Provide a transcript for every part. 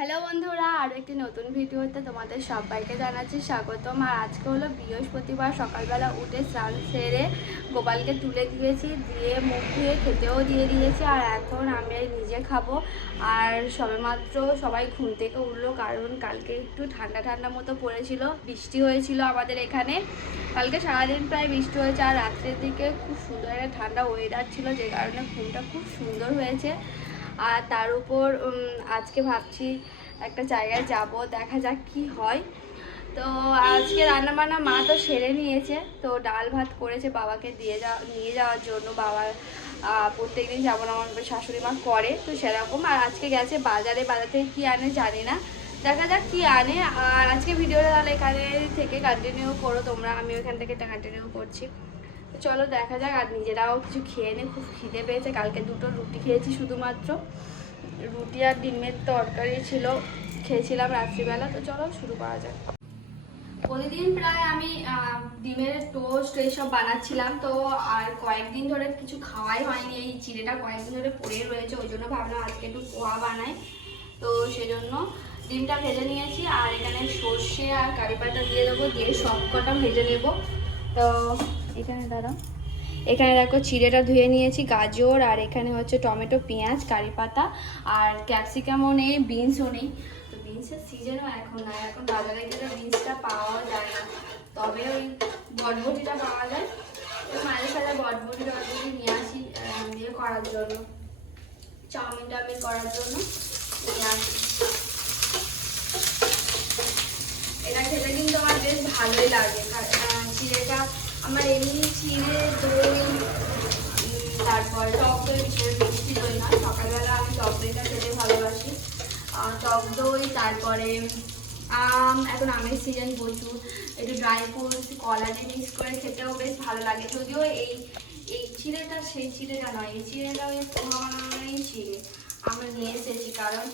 Hello বন্ধুরা আরও একটি নতুন ভিডিওতে তোমাদের সবাইকে জানাচ্ছি স্বাগতম। আর আজকে হলো বৃহস্পতিবার, সকালবেলা উঠে স্নান সেরে গোপালকে তুলে দিয়েছি, দিয়ে মুখ ধুয়ে খেতেও দিয়ে দিয়েছি। আর এখন আমি নিজে খাব। আর সবেমাত্র সবাই ঘুম থেকে উঠল, কারণ কালকে একটু ঠান্ডা ঠান্ডা মতো পড়েছিল, বৃষ্টি হয়েছিল আমাদের এখানে। কালকে সারাদিন প্রায় বৃষ্টি হয়েছে, আর রাত্রের দিকে খুব সুন্দর একটা ঠান্ডা ওয়েদার ছিল, যে কারণে ঘুমটা খুব সুন্দর হয়েছে। আর তার উপর আজকে ভাবছি একটা জায়গায় যাব, দেখা যাক কি হয়। তো আজকে রান্নাবান্না মা তো সেরে নিয়েছে, তো ডাল ভাত করেছে, বাবাকে দিয়ে যাওয়া নিয়ে যাওয়ার জন্য। বাবার প্রত্যেকদিন না, আমার শাশুড়ি মা করে, তো সেরকম। আর আজকে গেছে বাজারে, বাজার থেকে কী আনে জানি না। দেখা যাক কী আনে। আর আজকে ভিডিওটা তাহলে এখানে থেকে কন্টিনিউ করো তোমরা আমি ওখান থেকে কন্টিনিউ করছি। চলো দেখা যাক, আর নিজেরাও কিছু খেয়ে নে, খুব খিদে পেয়েছে। কালকে দুটো রুটি খেয়েছি শুধুমাত্র। রুটি আর ডিমের তরকারি ছিল, খেয়েছিলাম রাত্রিবেলা। তো চলো শুরু করা যাক। প্রতিদিন প্রায় আমি ডিমের টোস্ট এইসব বানাচ্ছিলাম। তো আর কয়েকদিন ধরে কিছু খাওয়াই হয়নি। এই চিড়েটা কয়েকদিন ধরে পড়ে রয়েছে, ওই জন্য ভাবলাম আজকে একটু পোহা বানাই। তো সেজন্য ডিমটা ভেজে নিয়েছি, আর এখানে সর্ষে আর কারি পাতা দিয়ে দেবো, দিয়ে সব কটা ভেজে নেব। তো এখানে দাঁড়াও। এখানে দেখো চিড়েটা ধুয়ে নিয়েছি, গাজর, আর এখানে হচ্ছে টমেটো, পেঁয়াজ, কারি পাতা, আর ক্যাপসিকামও নেই, বিনসও নেই। তো বিনসের সিজনও এখন না এখন বাজারে গেলে বিনসটা পাওয়া যায় না। তবে ওই বটবটিটা পাওয়া যায়। মাঝে সাথে বটবটি, টটবটি নিয়ে আসি দিয়ে করার জন্য। চাউমিন টাউমিন করার জন্য নিয়ে আসি। এটা খেতে কিন্তু আমার বেশ ভালোই লাগে। চিড়েটা আমার এমনি চিড়ে দই তারপর টক দই বিশেষ মিষ্টি দই না, সকালবেলা আমি টক দইটা খেতে ভালোবাসি। টক দই, তারপরে আম, এখন আমের সিজন প্রচুর। একটু ড্রাই ফ্রুটস কলা দিয়ে মিক্স করে খেতেও বেশ ভালো লাগে। যদিও এই এই চিড়েটা সেই চিড়েটা নয়, এই চিড়েটা ওই পোহা বানানোরই চিড়ে আমরা নিয়ে এসেছি, কারণ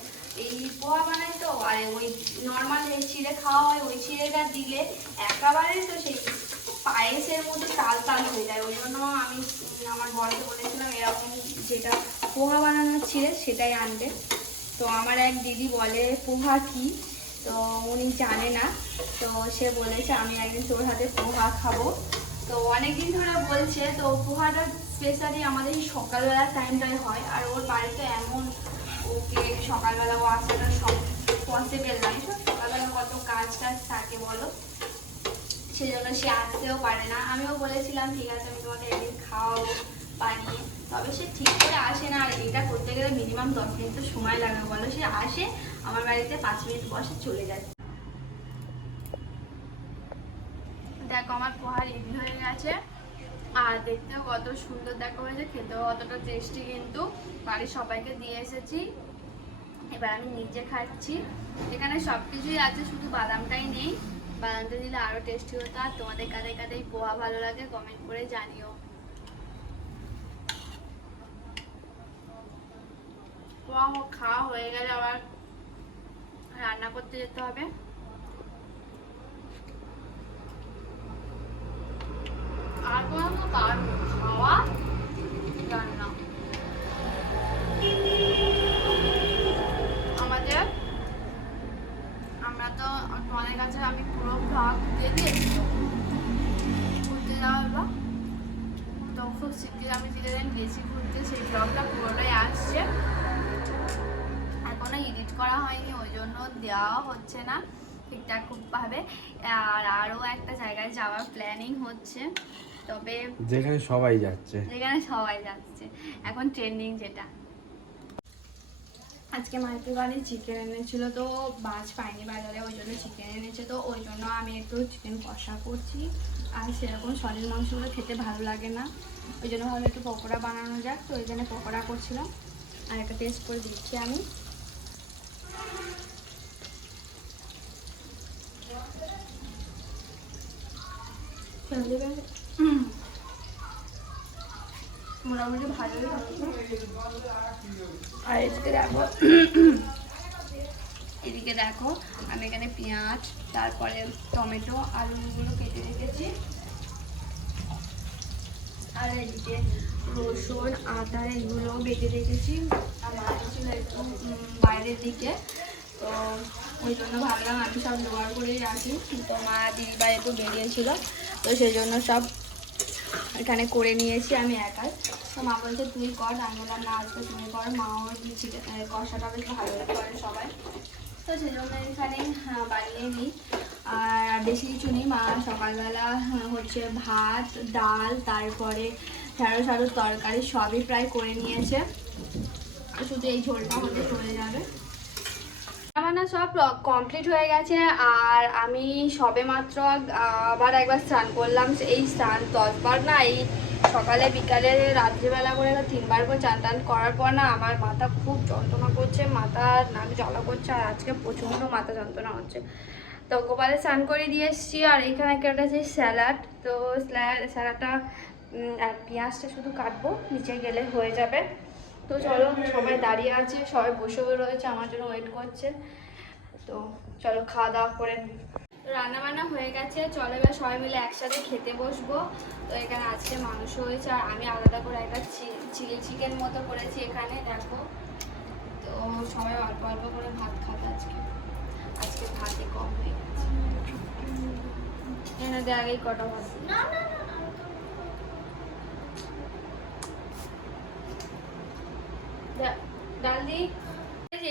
এই পোহা বানাই তো, আর ওই নর্মাল যে চিড়ে খাওয়া হয়, ওই চিড়েটা দিলে একেবারে তো সেই পায়েসের মধ্যে তাল তাল হয়ে যায়। ওই জন্য আমি, আমার বরকে বলেছিলাম এরকম যেটা পোহা বানানোর চিড়ে সেটাই আনবে। তো আমার এক দিদি বলে, পোহা কি? তো উনি জানে না। তো সে বলেছে, আমি একদিন তোর হাতে পোহা খাব। তো অনেকদিন ধরে বলছে, তো পোহাটা স্পেশালি আমাদের সকালবেলার টাইমটাই হয়, আর ওর বাড়িতে এমন ওকে সকালবেলা ও আসাটা সব পসিবেল নয় সকালবেলা কত কাজ টাজ থাকে বলো? সেজন্য সে আসতেও পারে না। আমিও বলেছিলাম, ঠিক আছে, আমি তোমাকে একদিন খাওয়াবো বানিয়ে। তবে সে ঠিক করে আসে না। আর এটা করতে গেলে মিনিমাম দশ মিনিট তো সময় লাগে। বলো, সে আসে, আমার বাড়িতে পাঁচ মিনিট বসে চলে যায়। দেখো, আমার পোহা রেডি হয়ে গেছে। আর দেখতেও কত সুন্দর দেখো হয়েছে খেতেও অতটা টেস্টি কিন্তু। বাড়ির সবাইকে দিয়ে এসেছি। এবার আমি নিজে খাচ্ছি। এখানে সব কিছুই আছে, শুধু বাদামটাই নেই। বাদামটা দিলে আরও টেস্টি হতো। আর তোমাদের কাদের কাদের পোহা ভালো লাগে কমেন্ট করে জানিও। পোহা খাওয়া হয়ে গেলে আবার রান্না করতে যেতে হবে। গেছি ঘুরতে সেই ব্লগটা পুরোটাই আসছে। এখনও এডিট করা হয়নি ওই জন্য দেওয়া হচ্ছে না ঠিকঠাক খুবভাবে আর আরও একটা জায়গায় যাওয়ার প্ল্যানিং হচ্ছে। তবে যেখানে সবাই যাচ্ছে। যেখানে সবাই যাচ্ছে। এখন ট্রেন্ডিং যেটা। আজকে মাইকেল বাড়ি চিকেন এনেছিল তো মাছ পাইনি বাজারে ওই জন্য চিকেন এনেছে। তো ওই জন্য আমি একটু চিকেন কষা করছি। আর সেরকম শরীর মাংসগুলো খেতে ভালো লাগে না। ওই জন্য ভাবলাম একটু পকোড়া বানানো যাক তো ওই জন্য পকোড়া করছিলাম। আর একটা টেস্ট করে দিচ্ছি আমি। মোটামুটি ভালোই আর এদিকে দেখো এদিকে দেখো আমি এখানে পেঁয়াজ তারপরে টমেটো আলুগুলো কেটে রেখেছি। আর এদিকে রসুন, আদা এগুলো বেটে রেখেছি। আর মাছ ছিল একটু বাইরের দিকে। তো ওই জন্য ভাবলাম আমি সব জোগাড় করেই রাখি। তো মা, দিদিভাই একটু বেরিয়েছিল তো সেই জন্য সব এখানে করে নিয়েছি আমি একাই। তো মা বলছে, তুই কর। আমি বললাম, না, আজকে তুমি কর। মাও কষাটা বেশ ভালো করে সবাই। তো সেই জন্য এখানে বানিয়ে নিই। আর বেশি কিছু নেই, মা। সকালবেলা হচ্ছে ভাত, ডাল, তারপরে সারো সারো তরকারি সবই প্রায় করে নিয়েছে। শুধু এই ঝোলটা হলে চলে যাবে। আমার না সব কমপ্লিট হয়ে গেছে। আর আমি সবে মাত্র আবার একবার স্নান করলাম। এই স্নান দশবার না, এই সকালে, বিকালে, রাত্রিবেলা করে তিনবার করে চান টান করার পর না, আমার মাথা খুব যন্ত্রণা করছে। মাথা নাক জ্বালা করছে। আর আজকে প্রচণ্ড মাথা যন্ত্রণা হচ্ছে। তো গোপালে স্নান করে দিয়ে এসেছি আর এখানে কেটেছি স্যালাড। তো স্যালাডটা আর পেঁয়াজটা শুধু কাটবো, নিচে গেলে হয়ে যাবে। তো চলো, সবাই দাঁড়িয়ে আছে, সবাই বসে রয়েছে, আমার জন্য ওয়েট করছে। তো চলো, খাওয়া দাওয়া করে রান্না বান্না হয়ে গেছে, চলো এবার সবাই মিলে একসাথে খেতে বসবো। তো এখানে আজকে মাংস হয়েছে, আর আমি আলাদা করে একটা চিলি চিকেন মতো করেছি এখানে, দেখো। তো সবাই অল্প অল্প করে ভাত খাবে আজকে। আজকে ভাতই কম হয়ে গেছে এনে আগেই কটা ভাত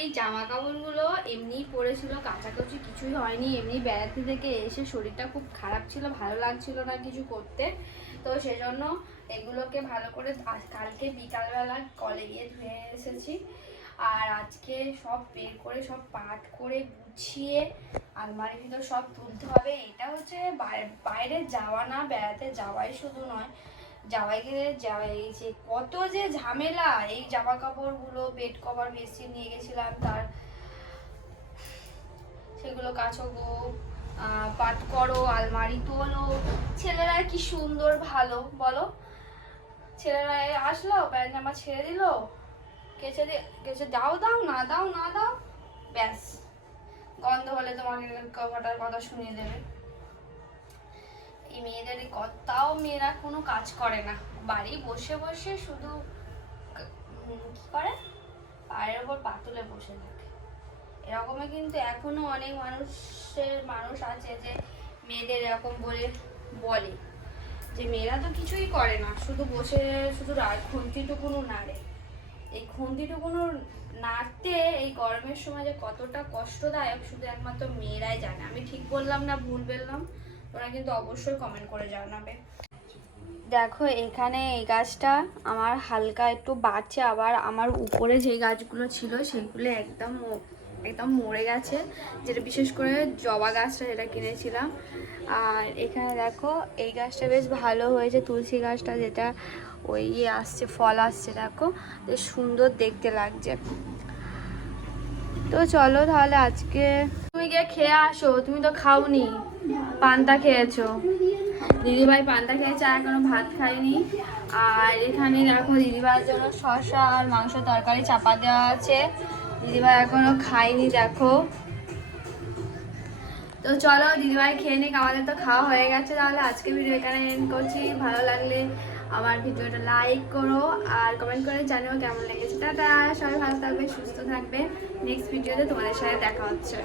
এই জামা কাপড়গুলো এমনি পরেছিল কাচাকুচি কিছুই হয়নি, এমনি বেড়াতে থেকে এসে শরীরটা খুব খারাপ ছিল, ভালো লাগছিল না কিছু করতে। তো সেজন্য এগুলোকে ভালো করে কালকে বিকালবেলা কলে গিয়ে ধুয়ে এসেছি। আর আজকে সব বের করে, সব পাট করে গুছিয়ে আলমারির ভিতর সব তুলতে হবে। এটা হচ্ছে বাইরে- যাওয়া না, বেড়াতে যাওয়াই শুধু নয়। যাওয়াই গেলে যাওয়াই যে কত যে ঝামেলা, এই জামা কাপড়গুলো বেড কভার বেশি নিয়ে গেছিলাম তার। সেগুলো কাছো গো পাট করো, আলমারি তোলো। ছেলেরা কি সুন্দর, ভালো, বলো? ছেলেরা আসলো, প্যান্ট জামা ছেড়ে দিল। দিয়ে কেচে, দাও দাও না দাও না, দাও। ব্যাস। গন্ধ হলে তোমাকে কভারটার কথা শুনিয়ে দেবে। এই মেয়েদের তাও মেয়েরা কোনো কাজ করে না। বাড়ি বসে বসে শুধু ক- করে? পায়ের ওপর পা তুলে বসে থাকে। এরকমই কিন্তু এখনও অনেক মানুষের মানুষ আছে যে মেয়েদের এরকম বলে বলে। যে মেয়েরা তো কিছুই করে না। শুধু বসে, শুধু খুন্তিটুকুনো নাড়ে। খুন্তিটুকুনো নাড়তে এই গরমের সময় যে কতটা কষ্টদায়ক শুধু একমাত্র মেয়েরাই জানে। আমি ঠিক বললাম না, ভুল বললাম? তোমরা কিন্তু অবশ্যই কমেন্ট করে জানাবে। দেখো, এখানে এই গাছটা আমার হালকা একটু বাড়ছে, আবার আমার উপরে যে গাছগুলো ছিল সেগুলো একদম একদম মরে গেছে। যেটা বিশেষ করে জবা গাছটা যেটা কিনেছিলাম। আর এখানে দেখো, এই গাছটা বেশ ভালো হয়েছে, তুলসী গাছটা যেটা ওই ইয়ে আসছে, ফল আসছে, দেখো। বেশ সুন্দর দেখতে লাগছে। তো চলো তাহলে আজকে তুমি গিয়ে খেয়ে আসো, তুমি তো খাওনি, পান্তা খেয়েছো। দিদিভাই পান্তা খেয়েছে, আর এখনও ভাত খাইনি আর এখানে দেখো দিদিভাইয়ের জন্য শসা আর মাংস তরকারি চাপা দেওয়া আছে। দিদিভাই এখনও খাইনি দেখো। তো চলো দিদিভাই খেয়ে নিক, আমাদের তো খাওয়া হয়ে গেছে। তাহলে আজকে ভিডিও এখানে এন্ড করছি। ভালো লাগলে আমার ভিডিওটা লাইক করো আর কমেন্ট করে জানিও কেমন লেগেছে। টাটা, সবাই ভালো থাকবে, সুস্থ থাকবে। নেক্সট ভিডিওতে তোমাদের সাথে দেখা হচ্ছে।